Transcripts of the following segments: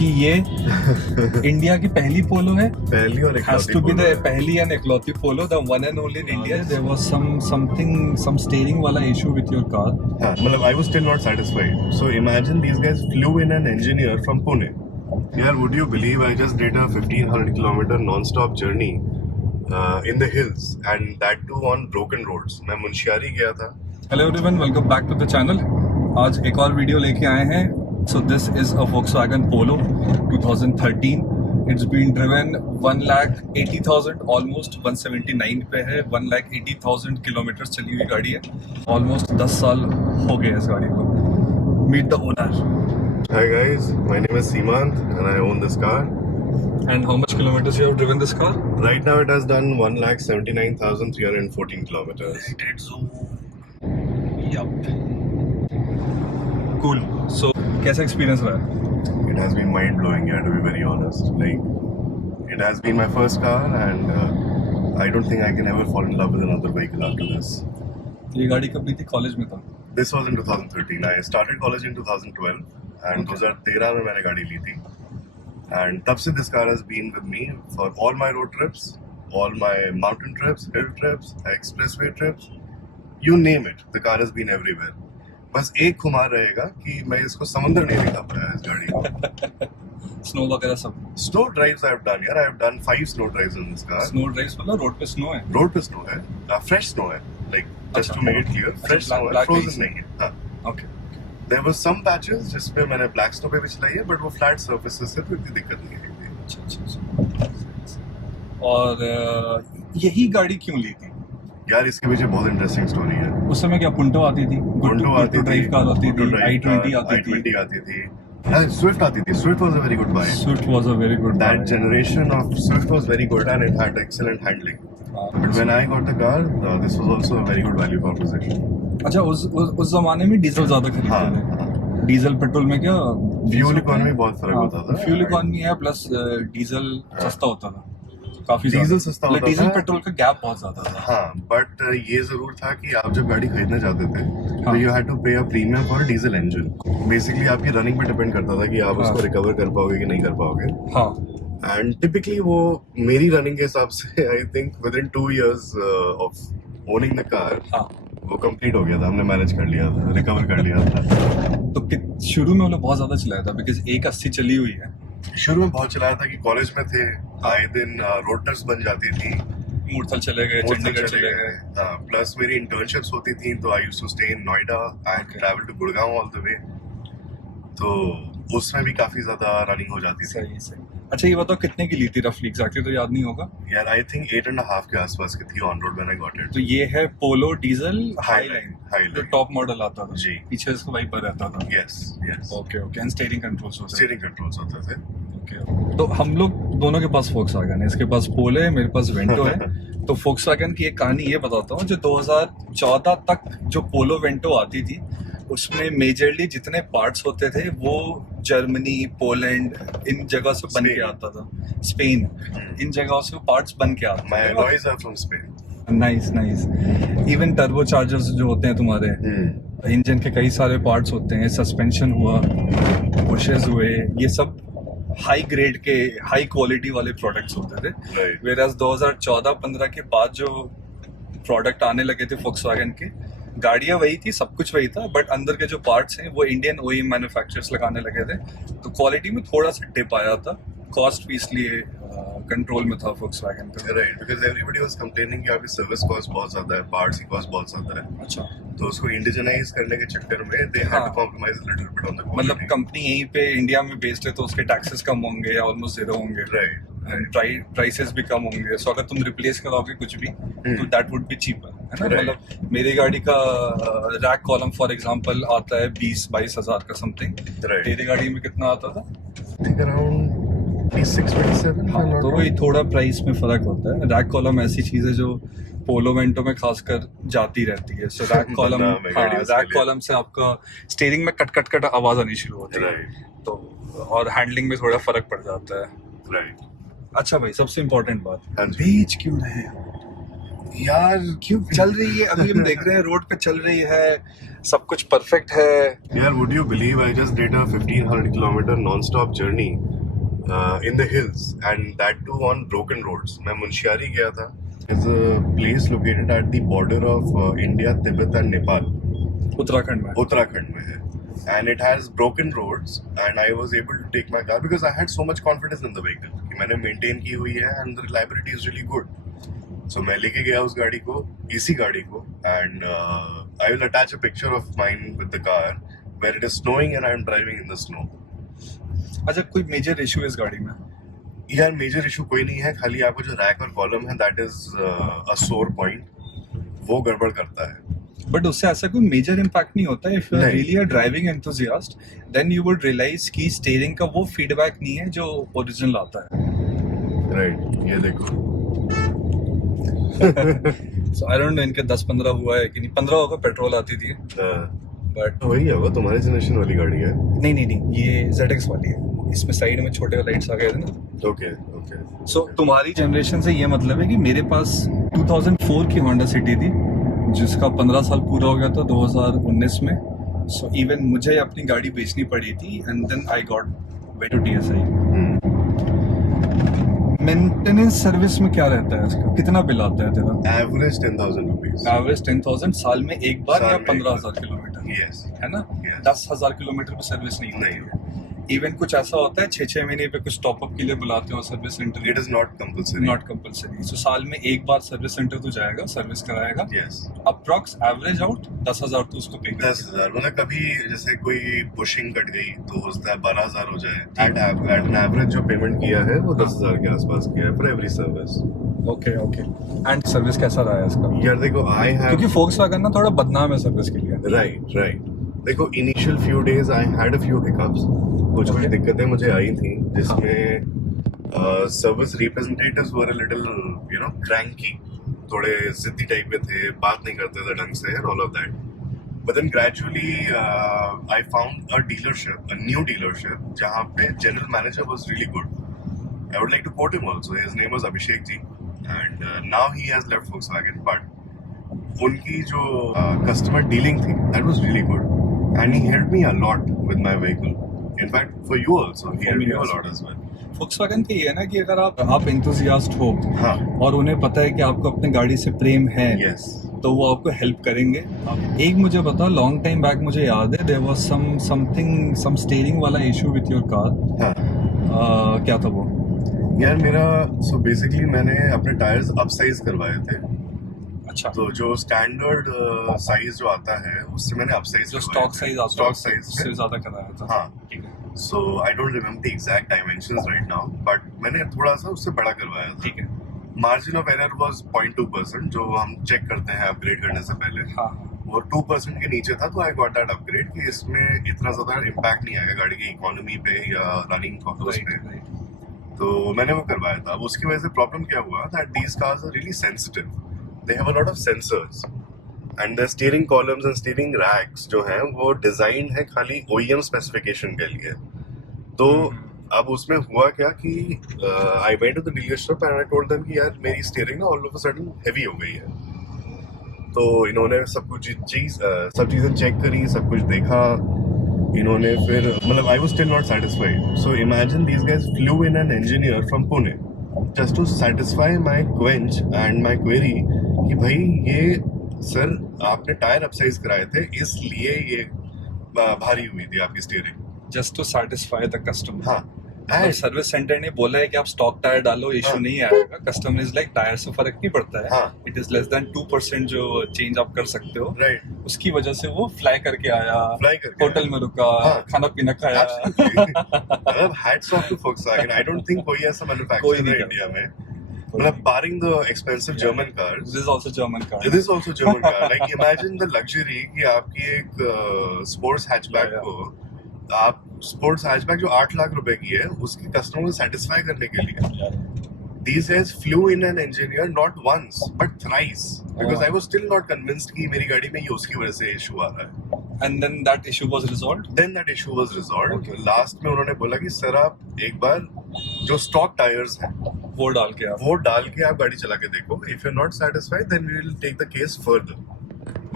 क्योंकि ये इंडिया की पहली पोलो है. पहली और Has इकलौती to be पोलो the है। पहली and इकलौती पोलो, the one and only in India. There was some steering वाला issue with your car. हाँ, मतलब I was still not satisfied. So imagine these guys flew in an engineer from Pune. Yeah, would you believe I just did a 1500 kilometer non-stop journey in the hills and that too on broken roads. मैं मुंशियारी गया था। Hello everyone, welcome back to the channel. आज एक और video लेके आए हैं. So this is a Volkswagen Polo 2013. It's been driven 1,80,000, almost 179 पे है. 1,80,000 किलोमीटर चली हुई गाड़ी है. Almost 10 साल हो गए इस गाड़ी को. Meet the owner. Hi guys, my name is Seemant and I own this car. And how much kilometers you have driven this car? Right now it has done 1,79,314 kilometers. Yup. Cool. So कैसा experience रहा है? It has been mind-blowing, yeah, to be very honest. Like, it has been my first car and I don't think I can ever fall in love with another vehicle after this. ये गाड़ी कब ली थी? College में था. This was in 2013. I started college in 2012 and 2013 में मैंने गाड़ी ली थी. And तब से this car has been with me for all my road trips, all my mountain trips, hill trips, expressway trips, you name it. The car has been everywhere. बस एक खुमार रहेगा कि मैं इसको समंदर नहीं दिखा पाया इस गाड़ी को. स्नो वगैरह सब. Snow drives I have done, यार. I have done 5 snow drives in this car. Snow drives मतलब रोड पे स्नो है. रोड पे स्नो है, fresh snow है. Like just to make it clear, fresh snow है, frozen नहीं है. हाँ. Okay. There were some patches जिसपे मैंने black snow पे भी चलाई है, but वो flat surfaces से तो इतनी दिक्कत नहीं है. अच्छा. और यही गाड़ी क्यों ली थी? यार इसके पीछे बहुत इंटरेस्टिंग स्टोरी है. उस समय क्या पुंटो आती थी? Punto आती थी, ड्राइव कार आती थी, i20 आती थी. i20 आती थी. Swift आती थी. Swift was a very good buy. Swift was a very good That buy. generation of Swift was very good and it had excellent handling. But when I got the car, this was also a very good value proposition. अच्छा, उस जमाने में diesel ज्यादा खरीदते हाँ, थे. हाँ. Diesel petrol में क्या फ्यूल इकोनॉमी बहुत फर्क होता था. फ्यूल इकोनॉमी है प्लस डीजल सस्ता होता था काफी. डीजल सस्ता होता डीजल था. पेट्रोल का गैप बहुत ज्यादा था. हाँ, बट ये जरूर था कि आप जब गाड़ी खरीदने जाते थे तो हाँ. यू हैड टू पे a premium for diesel engine. Basically आपकी रनिंग पे डिपेंड करता था कि आप हाँ. उसको रिकवर कर पाओगे कि नहीं कर पाओगे. हाँ. एंड टिपिकली वो मेरी रनिंग के हिसाब से I think with in 2 years of owning the car हाँ. वो कंप्लीट हो गया था. हमने मैनेज कर लिया था, रिकवर कर लिया था. तो शुरू में वो लोग बहुत ज्यादा चलाया था बिकॉज 180 चली हुई है. शुरू में बहुत चलाया था कि कॉलेज में थे, आए दिन रोड ट्रिप्स बन जाती थी. मूर्थल चले गए, चंडीगढ़ चले गए. हाँ, प्लस मेरी इंटर्नशिप्स होती थी तो I used to stay in Noida. I travel to Gurgaon all the way. तो उसमें भी काफी ज्यादा रनिंग हो जाती थी. सही. अच्छा, ये बताओ कितने की ली थी रफली? एग्जैक्टली तो याद नहीं होगा यार आई थिंक 8.5 के आसपास की थी on road when I got it. तो ये है पोलो डीजल Highline. जो टॉप मॉडल आता था. जी. पीछे इसका वाइपर रहता था. Yes. Okay. And steering controls होते स्टीयरिंग कंट्रोल्स होते थे. ओके. तो हम लोग दोनों के पास Volkswagen है. इसके पास पोलो है, मेरे पास वेंटो है. तो Volkswagen की एक कहानी ये बताता हूँ. जो 2014 तक जो पोलो वेंटो आती थी उसमें मेजरली जितने पार्ट्स होते थे वो जर्मनी, पोलैंड इन जगह से बन के आता था. स्पेन, इन जगहों से पार्ट्स बन के आते माय थे. Alloys are from Spain. Nice. Even turbo chargers जो होते हैं तुम्हारे इंजन के कई सारे पार्ट्स होते हैं. सस्पेंशन हुआ, बुशेस हुए, ये सब हाई ग्रेड के हाई क्वालिटी वाले प्रोडक्ट्स होते थे. राइट. वेराज 2014-15 के बाद जो प्रोडक्ट आने लगे थे Volkswagen के, गाड़ियां वही थी, सब कुछ वही था, बट अंदर के जो पार्ट्स हैं वो इंडियन OEM मैन्युफैक्चरर्स लगाने लगे थे. तो क्वालिटी में थोड़ा सा डिप आया था. कॉस्ट भी इसलिए कंट्रोल में था Volkswagen का. Right, because everybody was complaining कि आपकी सर्विस कॉस्ट बहुत ज्यादा है, पार्ट्स की कॉस्ट बहुत ज्यादा है. अच्छा. तो उसको इंडिजनाइज करने के चक्कर में they had to compromise a little bit on the quality. मतलब कंपनी यहीं पे इंडिया में बेस्ड है तो उसके टैक्सेस कम होंगे या ऑलमोस्ट जीरो होंगे. राइट. एंड प्राइसेस भी कम होंगे. सो अगर तुम रिप्लेस कराओगे कुछ भी तो दैट वुड बी चीपर, है ना. मतलब मेरी गाड़ी का रैक कॉलम फॉर एग्जांपल आता है 20-22 हजार का समथिंग. राइट. तेरी गाड़ी में कितना आता था? Think around 26-27. तो वही थोड़ा प्राइस में फर्क होता है. रैक कॉलम ऐसी चीज है जो पोलो वेंटो में खासकर जाती रहती है. सो रैक कॉलम, रैक कॉलम से आपका स्टीयरिंग में कट कट कट आवाज आनी शुरू होती है. तो और हैंडलिंग में थोड़ा फर्क पड़ जाता है. राइट. अच्छा भाई, सबसे इम्पोर्टेंट बात, हाँ जी. बेच क्यों रहे? यार क्यों चल रही है? अभी हम देख रहे हैं रोड पे चल रही है, सब कुछ परफेक्ट है. यार, would you believe I just did a 1500 kilometer non-stop journey in the hills, and that too on broken roads. मैं मुंशियारी गया था. It's a place located at the border of India, Tibet and Nepal. Uttarakhand में. Uttarakhand में है. And it has broken roads, and I was able to take my car because I had so much confidence in the vehicle कि मैंने maintain की हुई है and the reliability is really good. So मैं लेके गया उस गाड़ी को, इसी गाड़ी को, and I will attach a picture of mine with the car where it is snowing and I am driving in the snow. अच्छा, कोई मेजर इशू इस गाड़ी में? यार मेजर इशू कोई नहीं है, खाली आपको जो रैक और कॉलम है दैट इज अ सोर पॉइंट, वो गड़बड़ करता है. बट उससे ऐसा कोई मेजर इम्पैक्ट नहीं होता. इफ यू आर नहीं. Really a driving enthusiast then you would realise कि स्टीयरिंग का वो फीडबैक नहीं है जो ओरिजिनल आता है. राइट, ये देखो. सो आई डोंट नो इनके 10-15 हुआ है कि नहीं. 15 होगा, पेट्रोल आती थी. बट वही होगा, तुम्हारी जनरेशन वाली गाड़ी है. नहीं, ये ZX वाली है. इसमें साइड में छोटे लाइट्स आ गए थे ना. Okay okay. सो तुम्हारी जनरेशन से ये मतलब है कि मेरे पास 2004 की होंडा सिटी थी जिसका 15 साल पूरा हो गया था 2019 में. सो इवन मुझे अपनी गाड़ी बेचनी पड़ी थी and then I got Vento TSI. Maintenance service में क्या रहता है इसका? कितना बिल आता है तेरा? Average 10,000 rupees. एवरेज 10,000 साल में एक बार साल या में 15,000 किलोमीटर, यस. है ना? Yes. 10,000 किलोमीटर में सर्विस नहीं नहीं. होती. इवन कुछ ऐसा होता है 6-6 महीने पे कुछ टॉपअप के लिए बुलाते हो service centre. It is not compulsory. Not compulsory. So साल में एक बार सर्विस सेंटर तो जाएगा, सर्विस कराएगा. यस. अप्रॉक्स एवरेज आउट 10,000 तो उसको पे 10,000. मतलब कभी जैसे कोई बुशिंग कट गई तो हो सकता है 12,000 हो जाए. एट एन एवरेज जो पेमेंट किया है वो 10,000 के आसपास किया है for every service. Okay. And service कैसा रहा है इसका? यार देखो, आई हैव, क्योंकि Volkswagen ना थोड़ा बदनाम है सर्विस के लिए. राइट. देखो, initial few days I had a few hiccups. कुछ Okay. दिक्कतें मुझे आई थी जिसमें service representatives were a little cranky. थोड़े जिद्दी टाइप के थे, बात नहीं करते थे ढंग से, all of that. But then gradually I found a new dealership जहाँ पे general manager was really good. I would like to quote him also. His name was Abhishek ji and now he has left Volkswagen. But उनकी जो customer dealing थी that was really good and he helped me a lot with my vehicle. In fact, for you also, he helped me a lot as well. Volkswagen का ये है ना कि अगर आप एंथुसियास्ट हो हाँ. और उन्हें पता है कि आपको अपने गाड़ी से प्रेम है, Yes. तो वो आपको हेल्प करेंगे. एक मुझे बताओ, लॉन्ग टाइम बैक मुझे याद है देयर वाज सम स्टीयरिंग वाला इशू विद योर कार. हाँ. क्या था वो? यार मेरा बेसिकली मैंने अपने टायर्स अपसाइज करवाए थे. अच्छा. तो जो स्टैंडर्ड साइज जो आता है उससे मैंने अपसाइज जो स्टॉक साइज आता है स्टॉक साइज से ज्यादा कराया था. हाँ. ठीक है. So I don't remember the exact dimensions right now, but मैंने थोड़ा सा उससे बड़ा करवाया था. ठीक है. मार्जिन ऑफ एरर वाज 0.2%, जो हम चेक करते हैं अपग्रेड करने से पहले. हाँ. वो 2% के नीचे था, तो आई गॉट दैट अपग्रेड कि इसमें इतना ज्यादा इम्पैक्ट नहीं आएगा गाड़ी की इकोनॉमी पे या रनिंग कॉस्ट पे. तो मैंने वो करवाया था. अब उसकी वजह से प्रॉब्लम क्या हुआ that these cars are really sensitive. They have a lot of sensors and the steering columns and steering racks जो हैं वो डिजाइन है खाली OEM स्पेसिफिकेशन के लिए. तो अब उसमें हुआ क्या कि I went to the dealership and I told them कि यार मेरी steering ना all of a sudden heavy हो गई है. तो इन्होंने सब चीजें चेक करी, सब कुछ देखा. इन्होंने फिर मतलब I was still not satisfied. So imagine these guys flew in an engineer from Pune just to satisfy my quench and my query कि भाई ये सर आपने टायर अपसाइज कराए थे इसलिए ये भारी हुई थी आपकी steering. Just to satisfy the customer. हाँ. सर्विस सेंटर ने बोला है कि आप स्टॉक टायर डालो, इशू नहीं आएगा. कस्टमर इज लाइक टायर से फर्क नहीं पड़ता है. हाँ. इट इज लेस देन 2% जो चेंज आप कर सकते हो. राइट. उसकी वजह से वो फ्लाई करके आया, होटल में रुका, हाँ. खाना पीना खाया. मतलब hats off to Volkswagen. I don't think कोई ऐसा मैन्युफैक्चरर है इंडिया में, मतलब barring the expensive German cars. This is also German car. It is also German car. Like imagine the luxury कि आपकी एक स्पोर्ट्स हैचबैक को आप स्पोर्ट्स हैचबैक जो 8 लाख रुपए की है उसकी कस्टमर को सेटिस्फाई करने के लिए these guys flew in an engineer not once but thrice because I was still not convinced कि मेरी गाड़ी में ये उसकी वजह से इशू आ रहा है. And then that issue was resolved. Then that issue was resolved. Okay. Last में उन्होंने बोला कि सर आप एक बार जो स्टॉक टायर्स हैं वो डाल के आप वो डाल के आप गाड़ी चला के देखो. If you're not satisfied, then we will take the case further.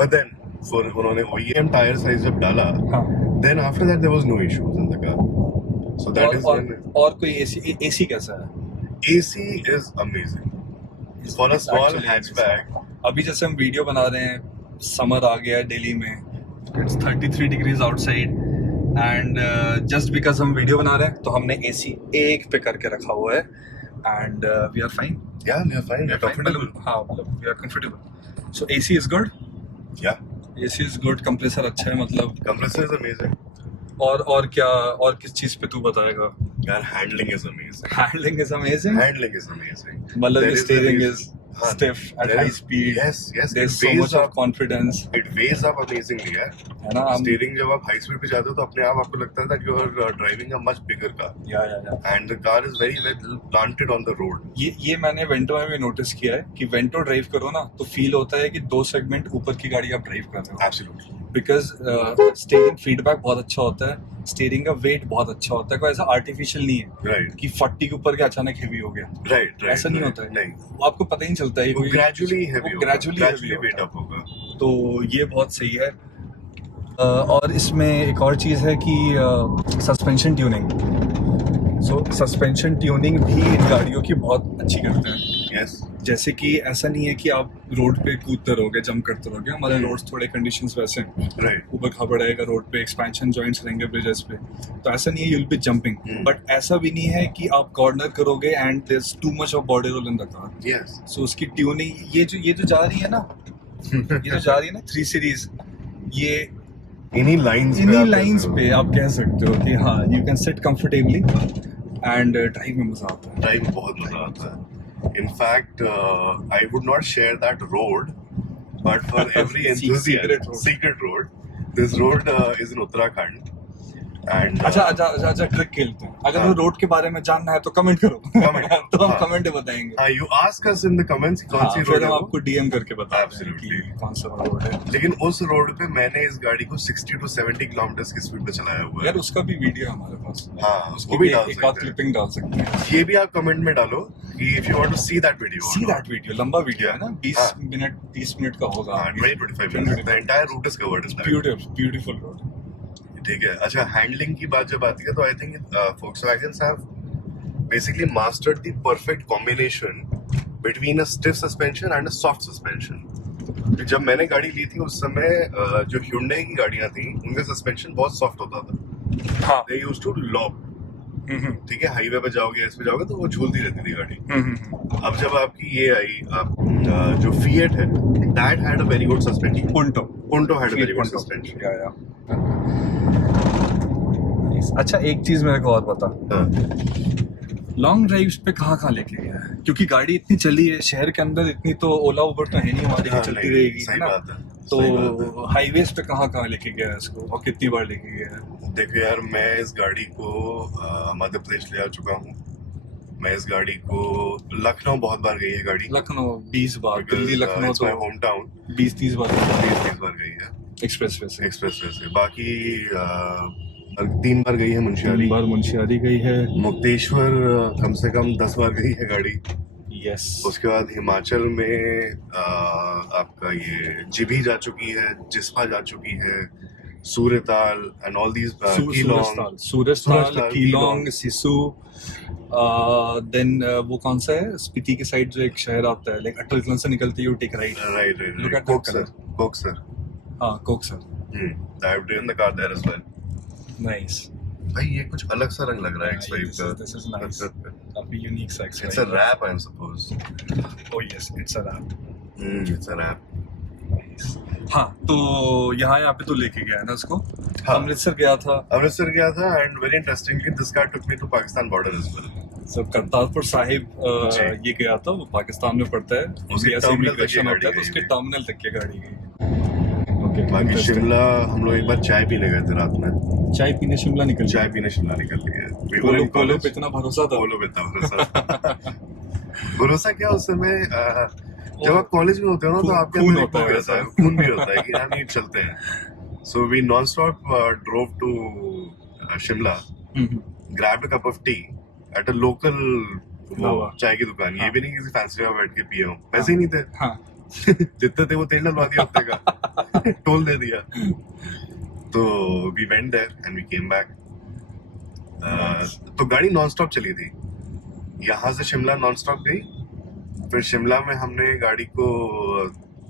But then, for उन्होंने OEM tire size जब डाला, हाँ then after that there was no issues in the car. So that is when और कोई AC कैसा है? AC is amazing. For a small Actually hatchback, अभी जैसे हम वीडियो बना रहे हैं, समर आ गया है दिल्ली में, it's 33 degrees outside and just because हम वीडियो बना रहे हैं तो हमने एसी एक पे करके रखा हुआ है and we are fine. yeah, we are fine. We are comfortable. हाँ मतलब we are comfortable. So AC is good, Yeah, AC is good, compressor अच्छा है मतलब. compressor is amazing. और क्या, और किस चीज पे तू बताएगा? Yaar, handling is amazing. Handling is amazing. Handling is amazing. मतलब There the is a steering reason. is हाँ, stiff at there high is- speed. Yes, yes. There's It so weighs much of up. confidence. It weighs up amazingly, yeah. है ना? Steering जब आप high speed पे जाते हो तो अपने आप आपको लगता है that you are driving a much bigger car, या and the car is very well planted on the road. ये मैंने वेंटो में भी नोटिस किया है कि वेंटो ड्राइव करो ना तो फील होता है कि 2 सेगमेंट ऊपर की गाड़ी आप ड्राइव कर रहे हो. Absolutely. बिकॉज स्टीयरिंग फीडबैक बहुत अच्छा होता है, स्टीयरिंग का वेट बहुत अच्छा होता है, कोई ऐसा आर्टिफिशियल नहीं है Right. कि 40 के ऊपर के अचानक हेवी हो गया. Right. Right. ऐसा नहीं right. होता है. नहीं. वो आपको पता ही नहीं चलता है. वो gradually heavy होगा. gradually heavy weight होगा. up होगा. तो ये बहुत सही है. और इसमें एक और चीज़ है कि सस्पेंशन ट्यूनिंग. सो सस्पेंशन ट्यूनिंग भी इन गाड़ियों की बहुत अच्छी करते हैं. Yes. जैसे कि ऐसा नहीं है कि आप रोड पे कूदते रहोगे, जंप करते रहोगे. हमारे रोड्स थोड़े कंडीशंस वैसे हैं, Right. ऊपर खाबड़ आएगा रोड पे, एक्सपेंशन जॉइंट्स रहेंगे ब्रिजेस पे, तो ऐसा नहीं है you will be jumping. But ऐसा भी नहीं है कि आप कॉर्नर करोगे and there is too much of body roll in the car. Yes. So उसकी ट्यूनिंग ये जो जा रही है ना, ये जो जा रही है ना 3 सीरीज, ये इन्हीं लाइंस पे आप कह सकते हो कि हाँ you can sit comfortably and drive में मजा आता है. ड्राइव में बहुत मजा आता है. In fact, I would not share that road, but for every enthusiast, secret road. This road is in Uttarakhand, and अच्छा ट्रिक खेलते हैं. अगर वो रोड के बारे में जानना है तो कमेंट करो. Comment. तो हम हाँ. कमेंट में बताएंगे. you ask us in the comments कौन हाँ, सी फिर रोड है हम वो. आपको डीएम करके बताते हैं Absolutely. कि कौन सा रोड है. लेकिन उस रोड पे मैंने इस गाड़ी को 60 to 70 किलोमीटर की स्पीड पे चलाया हुआ यार है. उसका भी वीडियो है हमारे पास. हाँ, उसको भी डाल एक आध सकते हैं. क्लिपिंग डाल सकते हैं. ये भी आप कमेंट में डालो कि if you want to see that video. See that video, लंबा वीडियो है ना, 20 हाँ. मिनट 30 मिनट का होगा. 20-25 minutes. The entire route is covered in that. Beautiful road. ठीक है. अच्छा, हैंडलिंग की बात जब आती है तो I think Volkswagens have basically mastered the perfect combination between a stiff suspension and a soft suspension. जब मैंने गाड़ी ली थी उस समय जो Hyundai की गाड़ियां थी उनका सस्पेंशन बहुत सॉफ्ट होता था. हाँ. They used to lock. ठीक है, हाईवे पे जाओगे, इस पे जाओगे तो वो झूलती रहती थी गाड़ी. अब जब आपकी ये आई, आप जो Fiat है, that had a very good suspension. Punto had a very good suspension. अच्छा एक चीज मेरे को और बता, हाँ. लॉन्ग ड्राइव्स पे कहाँ लेके गया है? क्योंकि गाड़ी इतनी चली है शहर के अंदर, इतनी तो ओला उबर तो है नहीं हमारी कि हाँ, चलती नहीं, रहेगी, है सही ना? बात है. सही बात है. तो हाईवेज पे कहाँ लेके गया है इसको और कितनी बार लेके गया है? देखो यार, मैं इस गाड़ी को मध्य प्रदेश ले आ चुका हूँ. मैं इस गाड़ी को लखनऊ बहुत बार गई है गाड़ी. लखनऊ 20 बार, दिल्ली लखनऊ तो तो होम टाउन 20-30 बार 20 बार गई है एक्सप्रेस वे से. एक्सप्रेसवे से. बाकी 3 बार गई है मुंशियारी. 3 बार मुंशियारी गई है. मुक्तेश्वर कम से कम 10 बार गई है गाड़ी. यस. उसके बाद हिमाचल में आपका ये जिभी जा चुकी है, जिस्पा जा चुकी है, Surtal and all these Surajtal, Surajtal, Keylong, Sissu. Then वो कौन सा है स्पीति के साइड जो एक शहर आता है, लाइक अटल टनल से निकलते ही take right. Right Look right. at that color. Koksar. हाँ Koksar. I have driven the car there as well. Nice. भाई ये कुछ अलग सा रंग लग रहा है X5 का. This is nice. काफी यूनिक सा It's a X5. wrap, I suppose. Oh yes, it's a wrap. It's a wrap. हाँ तो यहाँ पे तो लेके गया है ना इसको. हाँ. अमृतसर गया था. अमृतसर गया था and very interestingly this car took me to Pakistan border as well. सब करतारपुर साहिब जी. ये गया था, वो पाकिस्तान में पड़ता है. उसके ऐसे terminal तक इमिग्रेशन ये होता है गाड़ी तो उसके गई. टर्मिनल तक की गाड़ी गई. Okay, बाकी interesting. शिमला हम लोग एक बार चाय पीने गए थे रात में. चाय पीने शिमला निकल चाय पीने शिमला निकल गए. We were polo in polo college. पे इतना भरोसा था. पोलो पे था भरोसा. भरोसा क्या उस समय जब आप कॉलेज में होते हो ना तो आपके खून अंदर होता है रहता है, खून भी होता है कि हाँ नहीं चलते हैं. So we non-stop drove to Shimla, grabbed a cup of tea at a local वो ढाबा। चाय की दुकान, ये हाँ। भी नहीं किसी फैंसी जगह बैठ के पिए हूँ, पैसे ही नहीं थे। हाँ जितने थे वो तेल डलवा दिया हफ्ते का, टोल दे दिया। तो we went there and we came back. तो गाड़ी नॉन स्टॉप चली थी, यहाँ से शिमला नॉन स्टॉप गई, फिर शिमला में हमने गाड़ी को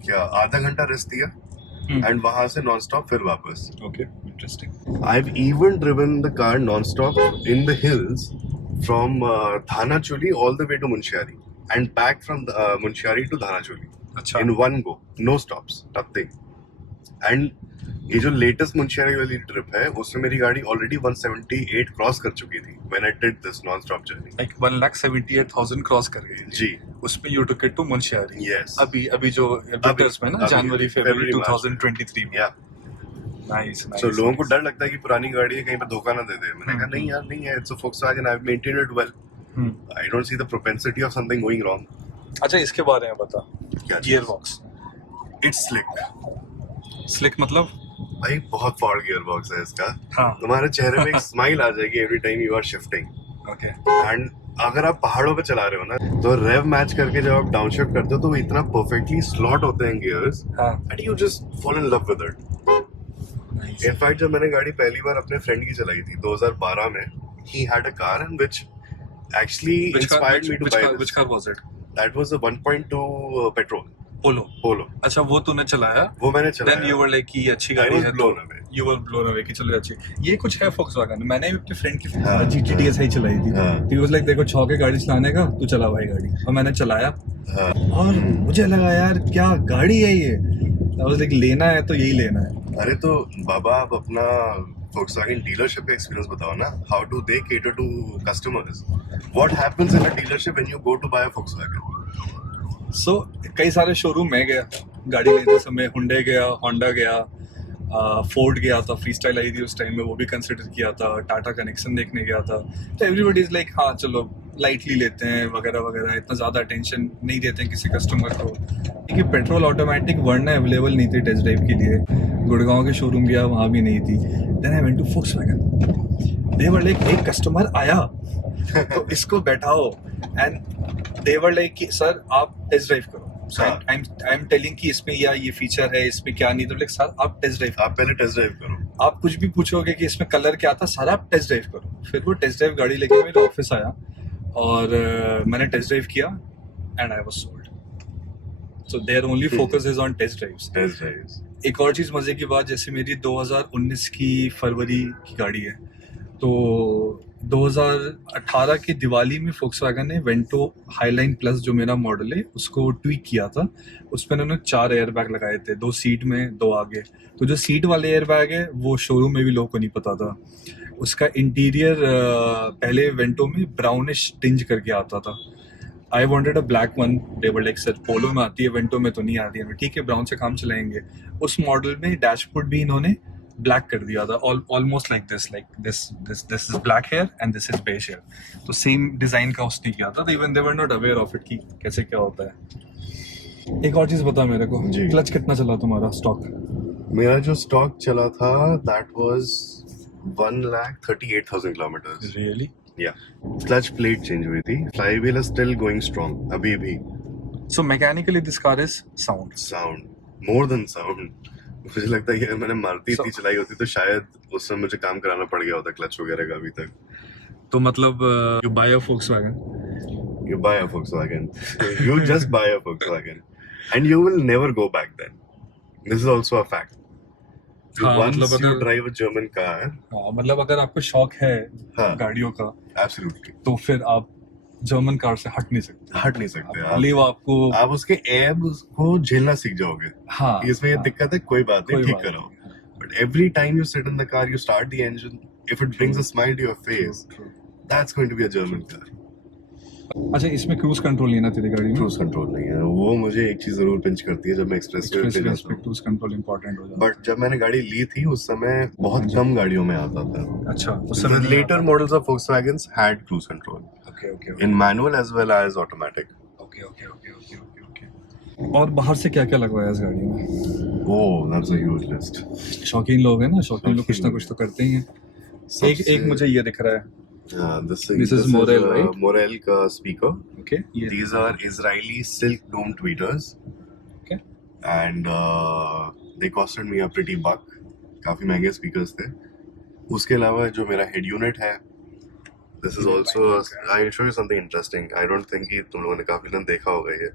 क्या आधा घंटा रेस्ट दिया एंड वहां से नॉन स्टॉप फिर वापस। Okay interesting. I've even driven the car non-stop in the hills from Dhanacholi all the way to Munchiari and back from Munchiari to Dhanacholi अच्छा in one go, no stops, nothing. And ये जो latest Munsiyari वाली trip है उसमें मेरी गाड़ी already 178 cross कर चुकी थी when I did this non stop journey. Like 1,78,000 cross कर गई जी उसमें you took it to Munsiyari. Yes. अभी जो विंटर्स में ना अभी, जनवरी फरवरी February, 2023 में। या नाइस सो लोगों को डर लगता है कि पुरानी गाड़ी है कहीं पे धोखा ना दे दे। मैंने कहा नहीं यार नहीं है, it's a Volkswagen, I have maintained it well, I don't see the propensity of something going wrong. अच्छा इसके बारे में बता, क्या gear box it's slick slick मतलब? भाई बहुत फॉर्ड गियर बॉक्स है इसका। हाँ तुम्हारे चेहरे पे एक स्माइल आ जाएगी every time you are shifting. Okay and अगर आप पहाड़ों पे चला रहे हो ना तो रेव मैच करके जब आप डाउनशिफ्ट करते हो तो वो इतना परफेक्टली स्लॉट होते हैं गियर्स हाँ and you just fall in love with it. Nice. In fact जब मैंने गाड़ी पहली बार अपने फ्रेंड की चलाई थी 2012 में, he had a car and which actually inspired me to buy which car was it? That was a 1.2 petrol Polo. Polo. अच्छा वो तूने चलाया? वो मैंने Then you चलाया। were like कि ये अच्छी I गाड़ी was है तो blown away. you were blown away कि चलो अच्छी। ये कुछ है Volkswagen। मैंने भी अपने फ्रेंड की हाँ। GT DSi चलाई थी। हाँ। He was like देखो शौक है गाड़ी चलाने का, तू चला भाई गाड़ी। और मैंने चलाया हाँ। और मुझे लगा यार क्या गाड़ी है ये। I was like लेना है तो यही लेना है। अरे तो बाबा आप अपना Volkswagen डीलरशिप का एक्सपीरियंस बताओ ना। How do they cater to customers? What happens in a dealership when you go to buy a Volkswagen? So कई सारे शोरूम में गया गाड़ी लेते समय, हुंडई गया, होंडा गया, फोर्ड गया था, फ्री स्टाइल आई थी उस टाइम में, वो भी कंसिडर किया था, टाटा कनेक्शन देखने गया था। तो एवरीबडी इज लाइक हाँ चलो लाइटली लेते हैं वगैरह वगैरह, इतना ज़्यादा अटेंशन नहीं देते हैं किसी कस्टमर को। क्योंकि पेट्रोल ऑटोमेटिक वरना अवेलेबल नहीं थी टेस्ट ड्राइव के लिए। गुड़गांव के शोरूम गया, वहाँ भी नहीं थी। Then I went to Volkswagen। They were like एक कस्टमर आया तो इसको बैठाओ एंड दे वर लाइक कि सर आप टेस्ट ड्राइव करो। So हाँ। I'm telling कि इसमें या ये फीचर है, इसमें क्या नहीं, तो लाइक सर आप टेस्ट ड्राइव आप पहले टेस्ट ड्राइव करो। आप कुछ भी पूछोगे कि इसमें कलर क्या था, सर आप टेस्ट ड्राइव करो। फिर वो टेस्ट ड्राइव गाड़ी लेके मेरे ऑफिस आया और मैंने टेस्ट ड्राइव किया and I was sold. So there only focus is on test drives. Test drives. एक और चीज मजे की बात, जैसे मेरी 2019 की फरवरी की गाड़ी है, तो 2018 की दिवाली में Volkswagen ने वेंटो हाईलाइन प्लस जो मेरा मॉडल है उसको ट्वीक किया था। उसमें उन्होंने 4 एयर बैग लगाए थे, 2 सीट में 2 आगे। तो जो सीट वाले एयर बैग है वो शोरूम में भी लोगों को नहीं पता था। उसका इंटीरियर पहले वेंटो में ब्राउनिश टिंज करके आता था। I wanted a black one. They were like sir Polo में आती है, वेंटो में तो नहीं आती है। ठीक है ब्राउन से काम चलाएंगे। उस मॉडल में डैशबोर्ड भी इन्होंने ब्लैक कर दिया था, almost like this is black hair and this is beige hair. तो सेम डिजाइन का उसने किया था। Even they were not aware of it कि कैसे क्या होता है। एक और चीज बता मेरे को, जी। क्लच कितना चला तुम्हारा स्टॉक? मेरा जो स्टॉक चला था that was 1,38,000 kilometres. Really? Yeah clutch plate change हुई थी। Flywheel is still going strong अभी भी। So mechanically this car is sound more than sound. मुझे लगता है कि मैंने मारुति इतनी चलाई होती तो शायद उस समय मुझे काम कराना पड़ गया होता क्लच वगैरह का अभी तक। तो मतलब you buy a Volkswagen, You buy a Volkswagen. You just buy a Volkswagen. And you will never go back then. This is also a fact. हाँ, Once मतलब you अगर- drive a German car, हाँ, मतलब अगर आपको शौक है हाँ। गाड़ियों का absolutely. तो फिर आप जर्मन कार से हट नहीं सकते। हट नहीं सकते आप। भले वो आपको आप उसके एब्स को झेलना सीख जाओगे। हाँ इसमें ये हाँ, दिक्कत है, कोई बात नहीं, कोई ठीक बात कराओ। नहीं। But every time you sit in the car, you start the engine. If it brings a smile to your face, True, true. that's going to be a German car. अच्छा इसमें क्रूज कंट्रोल नहीं है ना तेरी गाड़ी में? Cruise control नहीं है। वो मुझे एक चीज जरूर पिंच करती है जब मैं एक्सप्रेसवे पे जाता हूँ। क्रूज कंट्रोल इंपॉर्टेंट हो जाता बट जब मैंने गाड़ी ली थी उस समय बहुत कम गाड़ियों में आता था। है। अच्छा उस The समय नहीं later models of Volkswagens had cruise control आता। Okay okay in manual as well as automatic. Okay okay okay okay okay okay. और बाहर से क्या क्या लगवाया इस गाड़ी में? Oh, that's a huge list. शौकीन लोग हैं ना, शौकीन लोग कुछ ना शौकीन कुछ तो करते ही हैं। एक सबसे- एक मुझे ये दिख रहा है This is Morel, right? Morel का speaker. Okay, ये These are Israeli silk dome tweeters. Okay. And they costed me a pretty buck. काफी महंगे speakers थे. उसके अलावा जो मेरा head unit है, this is also I'll show you something interesting. I don't think कि तुम लोगों ने काफी दिन देखा होगा ये.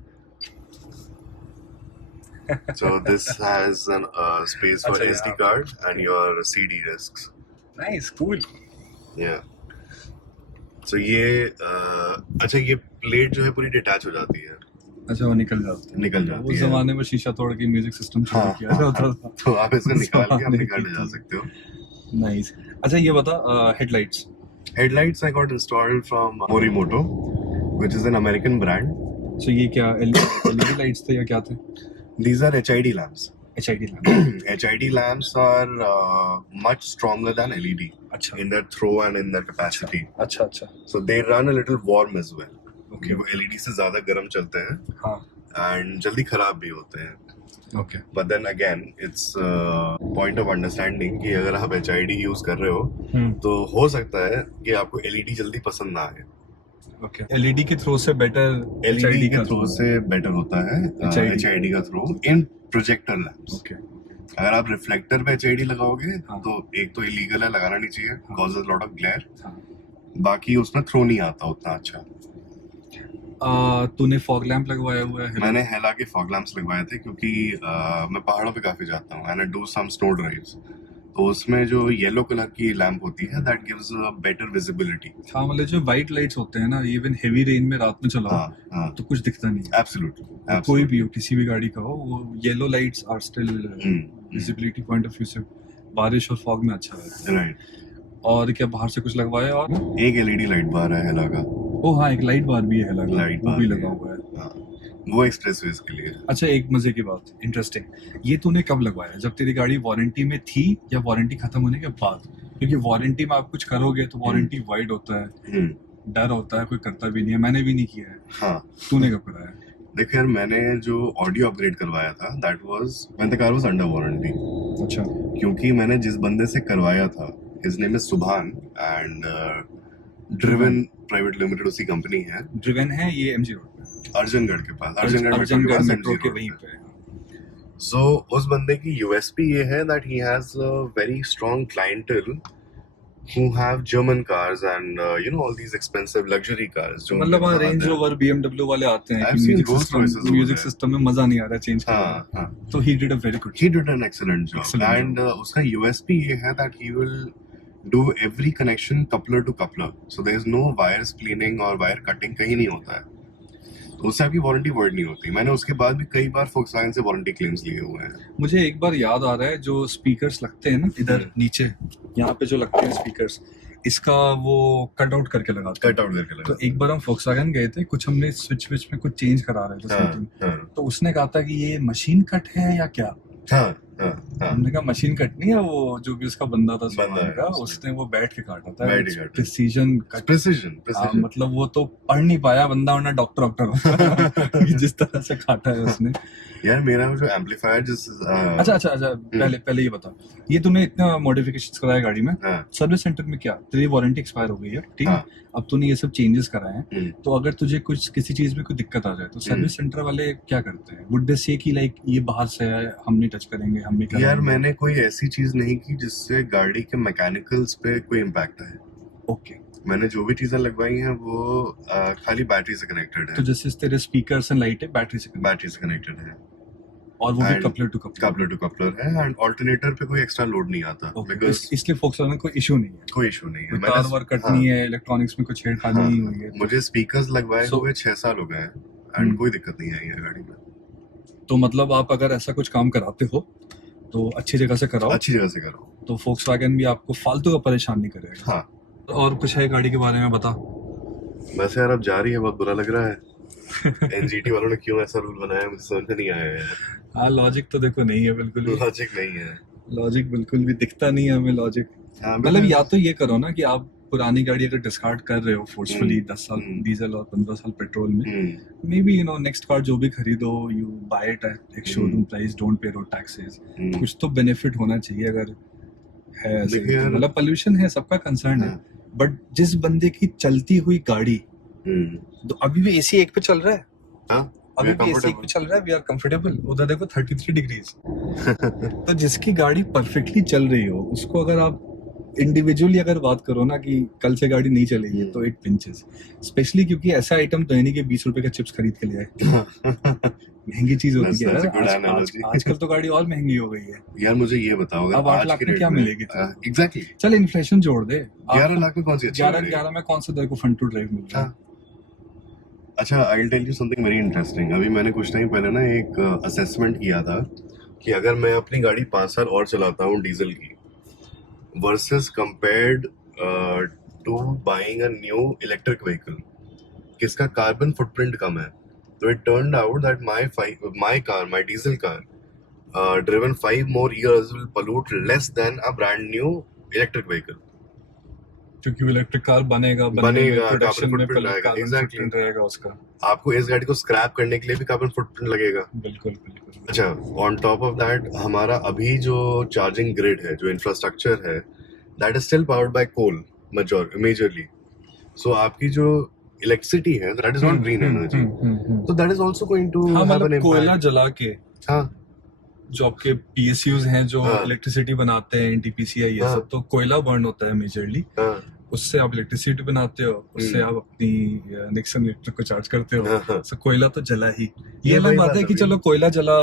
So this has an space for अच्छा, SD यहाँ card and your CD discs. nice, cool. Yeah. So ये अच्छा ये प्लेट जो है पूरी डिटैच हो जाती है. अच्छा, वो निकल जाती है. निकल जाती उस है. जमाने में शीशा तोड़ के म्यूजिक सिस्टम शुरू हाँ, किया जाता था. तो आप इसको निकाल के अपने घर ले जा निकलती है. सकते हो. नाइस. अच्छा, ये बता, headlights. Headlights I got installed from Morimoto, which is an American brand. सो ये क्या एलईडी लाइट्स थे या क्या थे? These are HID lamps. HID lamp. HID lamps are much stronger than LED अच्छा in their throw and in their capacity. अच्छा अच्छा. So they run a little warm as well. Okay. वो LED से ज्यादा गर्म चलते हैं हाँ. and जल्दी खराब भी होते हैं. Okay. But then again, it's point of understanding कि अगर आप HID use कर रहे हो तो हो सकता है कि आपको LED जल्दी पसंद ना आए. ओके. एलईडी के थ्रो से बेटर LED के थ्रो से बेटर होता है HID. HID का throw in projector lamps. Okay. अगर आप रिफ्लेक्टर पे HID लगाओगे हाँ. तो एक तो इलीगल है, लगाना नहीं चाहिए, causes a lot of glare. हाँ. बाकी उसमें थ्रो नहीं आता उतना अच्छा. तूने फॉग लैंप लगवाया हुआ है? मैंने हेला के फॉग लैम्प्स लगवाए थे क्योंकि मैं पहाड़ों पे काफी जाता हूँ and I do some snow drives. तो उसमें जो येलो कलर की लैम्प होती है that gives a better visibility. हाँ, मतलब जो वाइट लाइट्स होते हैं ना, इवन हेवी रेन में रात में चलाओ हाँ हाँ तो कुछ दिखता नहीं है. absolutely. कोई भी हो, किसी भी गाड़ी का हो, वो yellow lights are still visibility point of view से बारिश और फॉग में अच्छा है. राइट. और क्या बाहर से कुछ लगवाया? और एक LED लाइट बार है हेला का. ओ हाँ, एक लाइट बार भी है लगा. लाइट वो बार भी भी लगा है. हुआ है. हाँ, वो एक्सप्रेसवेज के लिए. अच्छा, एक मजे की बात, इंटरेस्टिंग, ये तूने कब लगवाया? जब तेरी गाड़ी वारंटी में थी या वारंटी खत्म होने के बाद? क्योंकि वारंटी में आप कुछ करोगे तो वारंटी वाइड होता है, डर होता है, कोई करता भी नहीं है. मैंने भी नहीं किया है. हाँ. तूने कब कराया? देखो यार, मैंने जो ऑडियो अपग्रेड करवाया था that was when the car was under warranty. अच्छा. क्योंकि मैंने जिस बंदे से करवाया था, his name is Subhan and Driven Private Limited उसी कंपनी है. ड्रिवन है ये एमजी रोड पे, अर्जनगढ़ के पास, अर्जनगढ़ अर्जनगढ़ मेट्रो MG के रोड वहीं पे. पे. So उस बंदे की USP ये है that he has a very strong clientele who have German cars and all these expensive luxury cars. जो मतलब उनके रेंज पास हैं. रोवर BMW वाले आते हैं I've कि seen Rolls Royces over music there. System में मजा नहीं आ रहा चेंज करने हाँ में. हाँ. तो he did a very good. He did an excellent job. Excellent And उसका USP ये है that he will do every connection coupler to coupler. So there is no wire splitting और wire cutting कहीं नहीं होता है. तो उससे आपकी वारंटी वर्ड नहीं होती. मैंने उसके बाद भी कई बार Volkswagen से वारंटी क्लेम्स लिए हुए हैं. मुझे एक बार याद आ रहा है, जो स्पीकर्स लगते हैं ना इधर नीचे, यहाँ पे जो लगते हैं स्पीकर्स, इसका वो कट आउट करके लगाते हैं. कट आउट करके तो लगा. एक बार हम Volkswagen गए थे, कुछ हमने स्विच विच में कुछ चेंज करा रहे थे हाँ something. हाँ तो उसने कहा था कि ये मशीन कट है या क्या. हाँ हाँ हाँ. हमने कहा मशीन कट नहीं है, वो जो भी उसका बंदा था बंदा सुभान है का, उसने। उसने वो बैठ के काटा था. बैठ के काटा. Precision cut. Precision. मतलब वो तो पढ़ नहीं पाया बंदा, वरना डॉक्टर जिस तरह से काटा है उसने. यार मेरा जो एम्पलीफायर जिस अच्छा, पहले ये बता, ये तूने इतना मॉडिफिकेशंस कराया गाड़ी में, हाँ सर्विस सेंटर में क्या तेरी वारंटी एक्सपायर हो गई है, ठीक है, हाँ. अब तूने ये सब चेंजेस कराए हैं, हम्म. तो अगर तुझे कुछ किसी चीज में कोई दिक्कत आ जाए तो सर्विस सेंटर वाले क्या करते हैं? वुड दे से कि लाइक ये बाहर से है, हम नहीं टच करेंगे, हम नहीं करेंगे? यार मैंने कोई ऐसी चीज नहीं की जिससे गाड़ी के मैकेनिकल्स पे कोई इम्पैक्ट है. ओके. मैंने जो भी चीजें लगवाई हैं वो खाली बैटरी से कनेक्टेड तो है. जैसे तेरे स्पीकर्स एंड लाइट है बैटरी से connect, बैटरी से कनेक्टेड है, और वो भी and coupler to coupler. Coupler to coupler है, एंड ऑल्टरनेटर पे कोई एक्स्ट्रा लोड नहीं आता बिकॉज इसलिए Volkswagen में कोई इशू नहीं है, कोई इशू नहीं है. कोई तार वार कट नहीं है, इलेक्ट्रॉनिक्स में कुछ छेड़खानी नहीं हुई है. मुझे स्पीकर्स लगवाए So- हुए 6 साल हो गए हैं एंड कोई दिक्कत नहीं आई है गाड़ी में. तो मतलब आप अगर ऐसा कुछ काम कराते हो तो अच्छी जगह से कराओ, अच्छी जगह से करो. तो Volkswagen भी आपको फालतू का परेशान नहीं करेगा. हाँ. और कुछ है गाड़ी के बारे में बता. बस यार अब जा रही है, बहुत बुरा लग रहा है. एनजीटी वालों ने क्यों ऐसा रूल बनाया मुझे समझ में नहीं आया यार. हाँ, लॉजिक तो देखो नहीं है बिल्कुल भी. लॉजिक नहीं है. लॉजिक बिल्कुल भी दिखता नहीं है हमें लॉजिक. हाँ, मतलब या तो ये करो ना कि आप पुरानी गाड़ी अगर डिस्कार्ड कर रहे हो फोर्सफुली 10 साल डीजल और 15 साल पेट्रोल में, मे बी नेक्स्ट कार जो भी खरीदो, यू बाय इट एट एक showroom price, don't pay road taxes. कुछ तो बेनिफिट होना चाहिए अगर है ऐसे. देखिए यार- मतलब पोल्यूशन है, सबका कंसर्न है, बट जिस बंदे की चलती हुई गाड़ी, तो अभी भी एसी 1 पे चल रहा है, हाँ, अभी we are भी एसी 1 पे चल रहा है, वी आर कंफर्टेबल। उधर देखो 33 डिग्रीज। तो जिसकी गाड़ी परफेक्टली चल रही हो, उसको अगर आप इंडिविजुअली अगर बात करो ना कि कल से गाड़ी नहीं चलेगी, तो इट पिंचेस, स्पेशली क्योंकि ऐसा आइटम तो है नहीं कि 20 रुपए का चिप्स खरीद के ले आए। महंगी चीज होती है That's a यार, good analogy. आजकल तो गाड़ी और महंगी हो गई है। यार मुझे ये बताओ, अगर अब 8 आज लाख की में रेट क्या में मिलेगी? एग्जैक्टली चल इन्फ्लेशन जोड़ दे, 11 लाख में कौन सी अच्छी गाड़ी है? 11 में कौन सा तेरे को फन टू ड्राइव मिल रहा है? हाँ। अच्छा, I will tell you something very interesting. अभी मैंने कुछ टाइम पहले ना एक असेसमेंट किया था कि अगर मैं अपनी गाड़ी 5 साल और चलाता हूँ डीजल की versus compared to buying a new electric vehicle, किसका कार्बन फुटप्रिंट कम है। तो it turned out that my diesel car driven 5 more years will pollute less than a brand new electric vehicle. क्योंकि वो इलेक्ट्रिक कार बनेगा, production carbon में footprint आएगा, carbon exactly. Footprint रहेगा उसका। आपको इस गाड़ी को स्क्रैप करने के लिए भी कार्बन फुटप्रिंट लगेगा। बिल्कुल बिल्कुल। अच्छा, ऑन टॉप ऑफ दैट हमारा अभी जो चार्जिंग ग्रिड है, जो इंफ्रास्ट्रक्चर है, that is still powered by coal majorly. So आपकी जो इलेक्ट्रिसिटी है, that is not green energy, तो that is also going to हाँ, हैव एन मतलब कोयला इम्पैक्ट। जला के हाँ, जो आपके पीएसयूज हैं जो हाँ। इलेक्ट्रिसिटी बनाते हैं, एनटीपीसी ये हाँ। सब, तो कोयला बर्न होता है मेजरली, हाँ, उससे आप इलेक्ट्रिसिटी बनाते हो, उससे आप अपनी निक्सन इलेक्ट्रिक को चार्ज करते हो। हाँ। So, कोयला तो जला ही। ये ये अलग वही बात बात है है कि भाई। चलो कोयला जला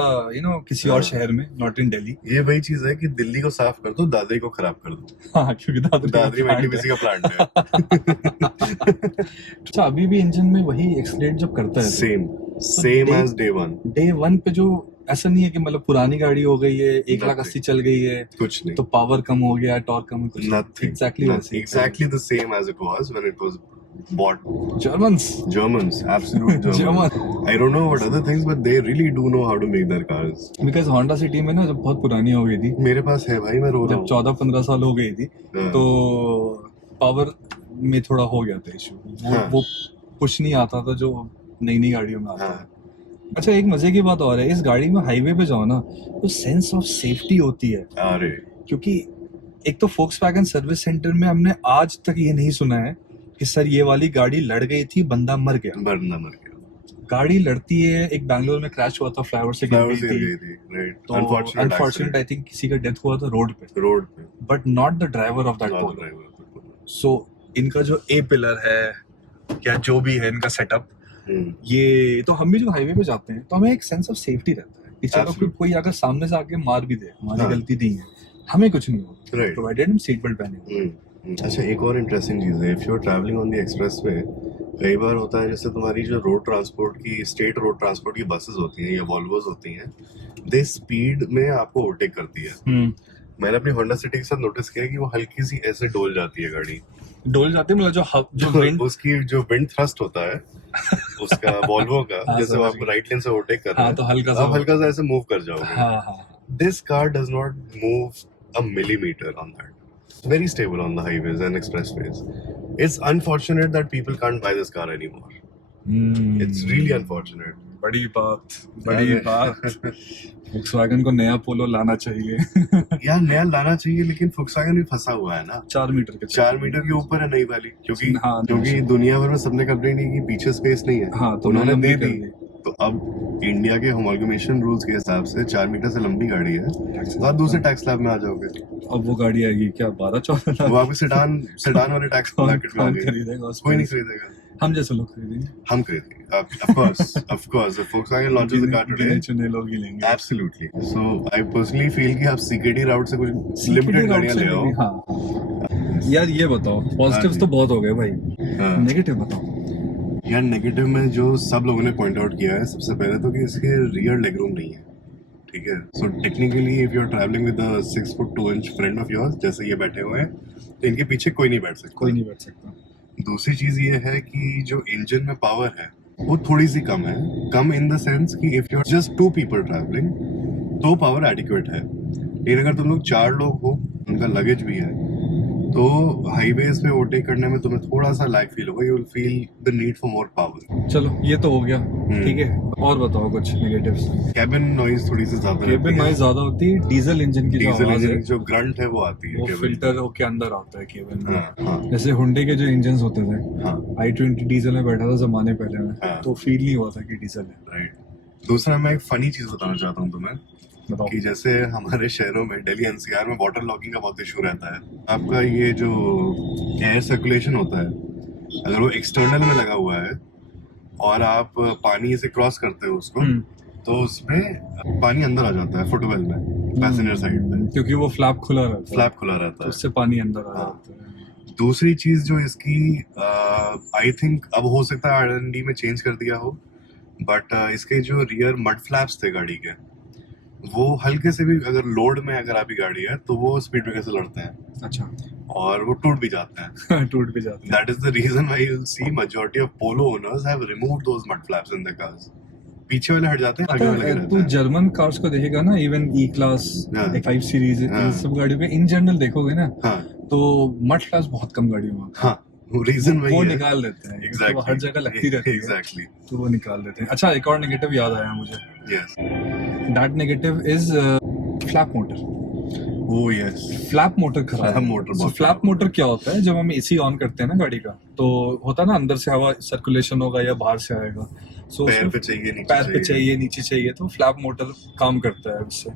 किसी और हाँ। शहर में, नॉट इन दिल्ली। ये वही चीज है कि दिल्ली को साफ कर दो, दादरी को खराब कर दो। हाँ, क्योंकि दादरी में एनटीपीसी का प्लांट है। अच्छा, अभी भी इंजन में वही एक्सीलरेट जब करता है, same day- as day one, day 1 पे जो ऐसा नहीं है कि मतलब पुरानी गाड़ी हो गई है, 1,80,000 चल गई है, कुछ नहीं, तो पावर कम हो गया, टॉर्क कम, कुछ nothing, एग्जैक्टली वैसे exactly the same as it was when it was bought. Germans, Absolute Germans. I don't know what other things, but they really do know how to make their cars. Because Honda city में ना जब बहुत पुरानी हो गई थी, मेरे पास है भाई, मैं रो रहा जब हूँ। 14-15 साल हो गई थी, हाँ, तो पावर में थोड़ा हो गया था इशू, हाँ। वो पुश नहीं आता था जो नई गाड़ियों में आता हाँ। है। अच्छा, एक मजे की बात और है, इस गाड़ी में हाईवे पे जाओ ना तो सेंस ऑफ सेफ्टी होती है, अरे क्योंकि एक तो Volkswagen सर्विस सेंटर में हमने आज तक ये नहीं सुना है कि सर ये वाली गाड़ी लड़ गई थी, बंदा मर गया। बंदा मर गया, गाड़ी लड़ती है। एक बैंगलोर में क्रैश हुआ था, फ्लाईओवर से गिर फ्लावर गई से थी, गई थी, राइट। तो अनफॉर्चुनेट अनफॉर्चुनेट आई थिंक किसी का डेथ हुआ था रोड पे, but not the driver of that Polo. So इनका जो ए पिलर है या जो भी है इनका सेटअप, ये तो हम भी जो हाईवे पे जाते हैं तो हमें एक सेंस ऑफ सेफ्टी रहता है कि चलो Absolutely. कोई अगर सामने से आके मार भी दे, हमारी हाँ. गलती नहीं है, हमें कुछ नहीं होगा, Right. प्रोवाइडेड हम सीट बेल्ट पहने हो। अच्छा, एक और इंटरेस्टिंग चीज है, if you are travelling on the expressway, कई बार होता है जैसे तुम्हारी जो रोड ट्रांसपोर्ट की, स्टेट रोड ट्रांसपोर्ट की बसेस होती हैं या वॉल्वोस होती हैं, दे स्पीड में आपको ओवरटेक करती है। मैंने अपनी होंडा सिटी के साथ नोटिस किया कि वो हल्की सी ऐसे डोल जाती है गाड़ी, डोल जाते हैं, मतलब जो wind- उसकी जो विंड थ्रस्ट होता है उसका वॉल्वो का, हाँ, जैसे वो समझ आपको गया। राइट लेन से ओवरटेक कर रहा हाँ, है, तो हल्का आप सा हल्का सा ऐसे मूव कर जाओगे। हाँ। This car does not move a millimeter on that. It's very stable on the highways and expressways. It's unfortunate that people can't buy this car anymore. It's really unfortunate. बड़ी बात Volkswagen को नया पोलो लाना चाहिए। यार नया लाना चाहिए, लेकिन Volkswagen भी फंसा हुआ है ना, 4 मीटर के 4 मीटर के ऊपर है नई वाली, क्योंकि हाँ, क्योंकि दुनिया भर में सबने कंप्लेन की कि पीछे स्पेस नहीं है, हाँ, तो उन्होंने लंबी दे कर दी। दी। तो अब इंडिया के होमोलगेशन रूल्स के हिसाब से 4 मीटर से लंबी गाड़ी है तो आप दूसरे टैक्स स्लैब में आ जाओगे। अब वो गाड़ी आएगी क्या 12-14 लाख? वो आपके सेडान वाले टैक्स ब्रैकेट में आ कौन गई, खरीदेगा उसको? कोई नहीं खरीदेगा। हम जैसे लोग खरीदेंगे, हम खरीदेंगे, of course if Volkswagen launches a car today, गिने चुने लोग ही लेंगे। absolutely. So I personally feel कि आप CKD route से कुछ CKD लिमिटेड route गाड़ियां से ले आओ। लेंगे, हाँ। यार ये बताओ, पॉजिटिव्स तो बहुत हो गए भाई, हाँ। नेगेटिव बताओ। यार नेगेटिव में जो सब लोगों ने पॉइंट आउट किया है, सबसे पहले तो कि इसके रियर लेग रूम नहीं है, ठीक है। So technically if you are travelling with a 6 foot 2 inch friend of yours, जैसे ये बैठे हुए हैं, तो इनके पीछे कोई नहीं बैठ सकता। कोई नहीं बैठ सकता। दूसरी चीज ये है कि जो इंजन में पावर है वो थोड़ी सी कम है, कम इन द सेंस कि if you are just 2 people travelling तो पावर एडिक्वेट है, लेकिन अगर तुम लोग 4 लोग हो, उनका लगेज भी है, तो हाईवेज पे ओवरटेक करने में तुम्हें थोड़ा सा लैग फील होगा, you will feel the need for more power. चलो ये तो हो गया, ठीक है, और बताओ कुछ नेगेटिव्स। कैबिन नॉइज थोड़ी सी ज्यादा केबिन नॉइज ज्यादा होती है, डीजल इंजन की जो डीजल आवाज है इंजन जो ग्रंट है वो आती है वो cabin फिल्टर होके अंदर आता है केबिन में। में। हाँ जैसे हुंडई के जो इंजन होते थे, हाँ i20 डीजल में बैठा था जमाने पहले में, हाँ। तो फील नहीं हुआ था कि डीजल है। राइट। दूसरा मैं एक फनी चीज बताना चाहता हूँ तुम्हें बताओ। कि जैसे हमारे शहरों में दिल्ली एनसीआर में वाटर लॉगिंग का बहुत इशू रहता है। आपका ये जो एयर सर्कुलेशन होता है, अगर वो एक्सटर्नल में लगा हुआ है और आप पानी से क्रॉस करते हो उसको, तो उसमें पानी अंदर आ जाता है फुटवेल में, पैसेंजर साइड में, क्योंकि वो फ्लैप खुला रहता है, फ्लैप खुला रहता तो है। उससे पानी अंदर आ हाँ। जाता है। दूसरी चीज जो इसकी आई थिंक अब हो सकता है R&D में चेंज कर दिया हो, बट इसके जो रियर मड फ्लैप्स थे गाड़ी के, वो हल्के से भी अगर लोड में अगर आपकी गाड़ी है तो वो स्पीड ब्रेकर से लड़ते हैं अच्छा। और वो टूट भी जाते हैं। टूट भी जाते हैं। That is the reason why you'll see majority of Polo owners have removed those mud flaps in their cars. पीछे वाले हट जाते हैं, आगे वाले लगे तू रहते हैं। जर्मन कार्स को देखेगा ना, इवन ई क्लास, हाँ। 5 सीरीज, हाँ। इन सब गाड़ियों पे इन जनरल देखोगे ना, हाँ तो मड फ्लैप्स बहुत कम गाड़ियों में होता है। हाँ, वो रीजन वही वो है। निकाल देते हैं, Exactly. वो हर जगह लगती रहती है, Exactly. तो वो निकाल देते हैं। अच्छा, एक और नेगेटिव याद आया मुझे। Yes. That negative is flap motor. Oh yes. Flap motor खराब Flap motor है। बहुत फ्लैप खराब है। मोटर क्या होता है, जब हम एसी ऑन करते हैं ना गाड़ी का, तो होता है ना अंदर से हवा सर्कुलेशन होगा या बाहर से आएगा, सो पैर पे चाहिए, नीचे पैर पे चाहिए, नीचे चाहिए, तो फ्लैप मोटर काम करता है उससे।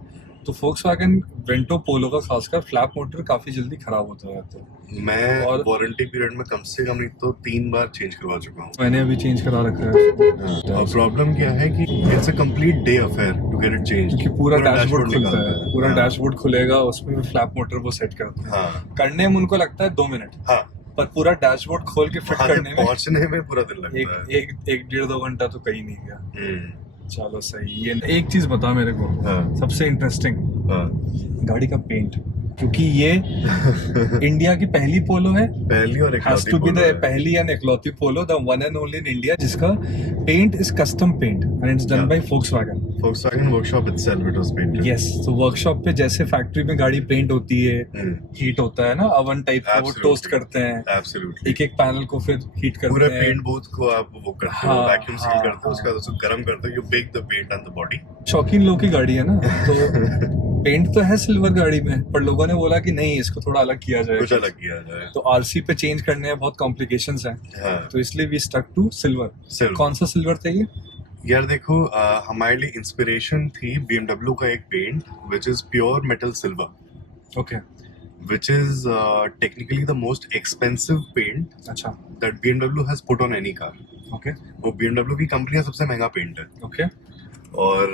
तो Volkswagen वेंटो पोलो का खासकर फ्लैप मोटर काफी जल्दी खराब होता रहता है। मैं और- वारंटी पीरियड में कम से कम नहीं तो 3 बार चेंज करवा चुका हूँ। मैंने अभी चेंज करा रखा है उसको। और प्रॉब्लम क्या है कि it's a complete day affair to get it change, क्योंकि पूरा डैशबोर्ड खुलता निकालता है, पूरा हाँ। डैशबोर्ड खुलेगा, उसमें फ्लैप मोटर वो सेट करते हैं। हाँ करने में उनको लगता है 2 मिनट, हाँ, पर पूरा डैशबोर्ड खोल के फिट वहाँ तक करने में पहुंचने में पूरा दिन लगता है। एक 1-1.5-2 घंटा तो कहीं नहीं गया। हम्म, चलो सही। ये एक चीज बता मेरे को, हाँ सबसे इंटरेस्टिंग, हाँ। गाड़ी का पेंट, क्योंकि ये इंडिया की पहली पोलो है, पहली और has to be the पहली and इकलौती पोलो, the one and only in India, जिसका paint is custom paint and it's done Yeah. by Volkswagen. Volkswagen workshop itself it was painted. Yes, तो वर्कशॉप पे जैसे फैक्ट्री में गाड़ी पेंट होती है, हम्म, हीट होता है ना, अवन टाइप का, वो Absolutely. टोस्ट करते हैं, absolutely. एक एक पैनल को फिर हीट पूरे करते हैं। पेंट बूथ को आप वो करते हो, हाँ, वैक्यूम सील हाँ, करते हो, उसके बाद उसको गर्म करते हो, you bake the paint on the body. शौकीन लोग की गाड़ी है ना, तो पेंट तो है सिल्वर गाड़ी में, पर लोगों ने बोला कि नहीं, इसको थोड़ा अलग किया जाए, कुछ अलग किया जाए। तो आरसी पे चेंज करने में बहुत कॉम्प्लिकेशंस हैं, हाँ, तो इसलिए वी स्टक टू सिल्वर। सिर्फ कौन सा सिल्वर था ये? यार देखो, हमारे लिए इंस्पिरेशन थी BMW का एक paint which is pure metal silver, okay, which is technically the most expensive paint अच्छा, that BMW has put on any car. Okay वो BMW की कंपनी का सबसे महंगा पेंट है, ओके, और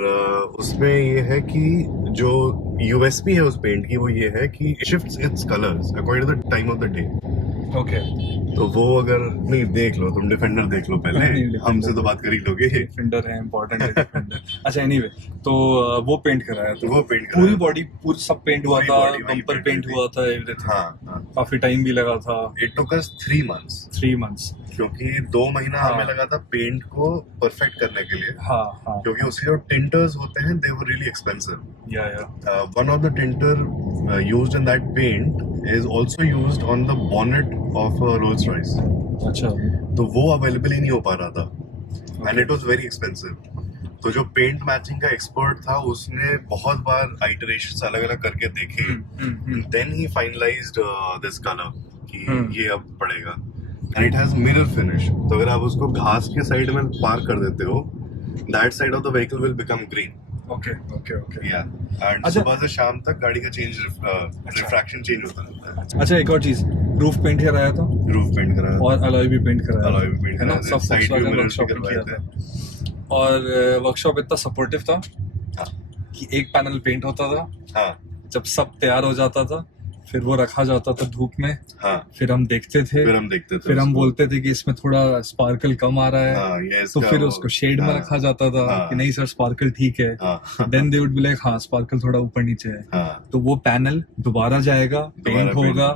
उसमें ये है कि जो USP है उस पेंट की, वो ये है कि shifts its colors according to the time of the day. Okay. तो वो अगर नहीं, देख लो तुम, डिफेंडर देख लो पहले, नहीं, Defender। हमसे तो बात कर ही लोगे। डिफेंडर है, इम्पोर्टेंट है डिफेंडर। अच्छा, एनीवे, तो वो पेंट कराया तो था, वो पेंट पूरी बॉडी, पूरी सब पेंट हुआ पूरी था, body वही बम्पर paint पेंट हुई हुआ था, एवरीथिंग। हाँ हाँ। काफी टाइम भी लगा था, It took us 3 months, 3 months. क्योंकि 2 महीना हाँ। हमें लगा था पेंट को परफेक्ट करने के लिए, हाँ हाँ, क्योंकि उसके जो टिंटर्स होते हैं दे वर रियली एक्सपेंसिव. या One of the tinter used in that paint is also used on the bonnet of a Rolls Royce. अच्छा, तो वो अवेलेबल ही नहीं हो पा रहा था, and it was very expensive. तो जो पेंट मैचिंग का एक्सपर्ट था उसने बहुत बार आइटरेशंस अलग अलग करके देखे, देन ही फाइनलाइज्ड दिस कलर कि ये अब पड़ेगा, and it has mirror finish. तो अगर आप उसको घास के साइड में पार्क कर देते हो, that side of the vehicle will become green. Okay okay okay. या एंड अच्छा। सुबह से शाम तक गाड़ी का चेंज, रिफ्रैक्शन चेंज होता रहता है. अच्छा, एक और चीज, रूफ पेंट कराया था रूफ पेंट करा, और अलॉय भी पेंट कराया अलॉय भी पेंट है ना, करा, सब साइड व्यू Volkswagen मिरर्स भी वर्कशॉप में करवाए किया थे. था, और वर्कशॉप इतना सपोर्टिव था हाँ कि एक पैनल पेंट होता था, हाँ जब सब तैयार हो जाता था फिर वो रखा जाता था धूप में, हाँ, फिर हम देखते थे, फिर हम देखते थे, फिर हम उसको. बोलते थे कि इसमें थोड़ा स्पार्कल कम आ रहा है, हाँ, ये तो इसका फिर वो- उसको शेड में हाँ, रखा जाता था हाँ। कि नहीं सर, स्पार्कल ठीक है, हाँ then they would be like हाँ, स्पार्कल थोड़ा ऊपर नीचे है, हाँ, तो वो पैनल दोबारा जाएगा, दोबारा पेंट होगा,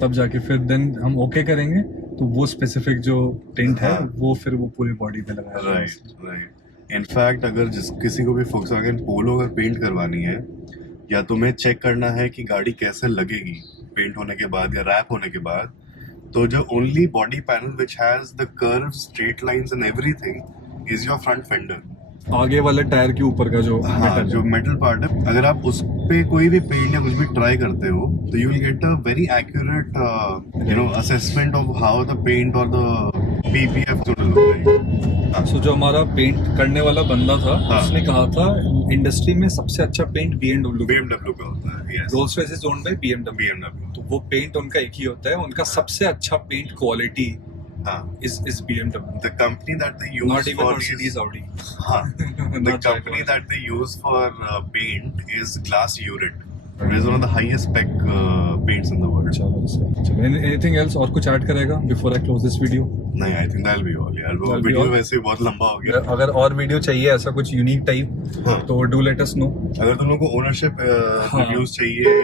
तब जाके फिर देन हम ओके करेंगे, तो वो स्पेसिफिक जो टिंट है हाँ। वो फिर वो पूरी बॉडी पे लगाया जाएगा। Right right. इनफैक्ट अगर किसी को भी Volkswagen Polo अगर पेंट करवानी है, या तुम्हें चेक करना है कि गाड़ी कैसे लगेगी पेंट होने के बाद या रैप होने के बाद, तो जो only body panel which has the curve, straight lines and everything is your front fender. आगे वाले टायर के ऊपर का जो हाँ, metal जो है। मेटल पार्ट है, अगर आप उस पे कोई भी पेंट या कुछ भी ट्राई करते हो तो you will get a very accurate assessment of how the paint और द पीपीएफ जो लुक लाइक। सो जो हमारा पेंट करने वाला बंदा था, हाँ। उसने कहा था इंडस्ट्री में सबसे अच्छा पेंट BMW का। BMW का होता है, yes, Rolls Royce is owned by BMW। BMW। तो वो पेंट उनका एक ही होता है, उनका सबसे अच्छा पेंट क्वालिटी हाँ, is BMW, the company that they use not even for Mercedes, Audi. हाँ, the Not company Jaguar. that they use for paint is Glass Urit. It is one of the highest spec paints in the world. चलो सही। चलो anything else और कुछ add करेगा before I close this video? नहीं, I think that'll be all यार, वो That'll be video all. वैसे ही बहुत लंबा हो गया। अगर और वीडियो चाहिए ऐसा कुछ यूनिक टाइप, हाँ। तो डू लेट अस नो। अगर तुम लोग को ओनरशिप हाँ। रिव्यूज चाहिए,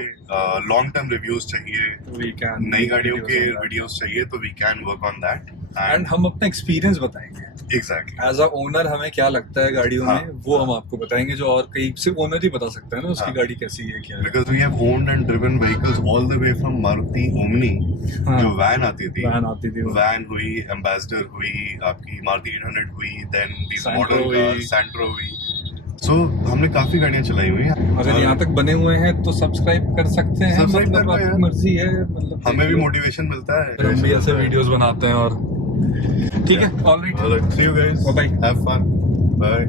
लॉन्ग टर्म रिव्यूज चाहिए, वी कैन नई गाड़ियों के वीडियोस चाहिए, तो we can work on that. And हम अपना एक्सपीरियंस बताएंगे एग्जैक्टली, एज अ ओनर, हमें क्या लगता है गाड़ियों हाँ, में, वो हम आपको बताएंगे, जो और कहीं सिर्फ ओनर ही बता सकता है ना उसकी हाँ। गाड़ी कैसी है क्या है। because we have owned and driven vehicles all the way from Maruti Omni, हाँ। जो वैन आती थी, वैन आती थी वो। वैन हुई, एम्बेसडर हुई, आपकी मारुति 800 हुई, देन दिस Santro मॉडल हुई। सैंट्रो हुई। सो हमने काफी गाड़ियां चलाई हुई हैं। अगर यहाँ तक बने हुए हैं तो सब्सक्राइब कर सकते हैं, Subscribe मतलब करना आपकी यार। मर्जी है, मतलब हमें भी मोटिवेशन मिलता है, हम भी ऐसे वीडियोस बनाते हैं। और ठीक है, alright, See you guys. Bye-bye. Have fun. Bye.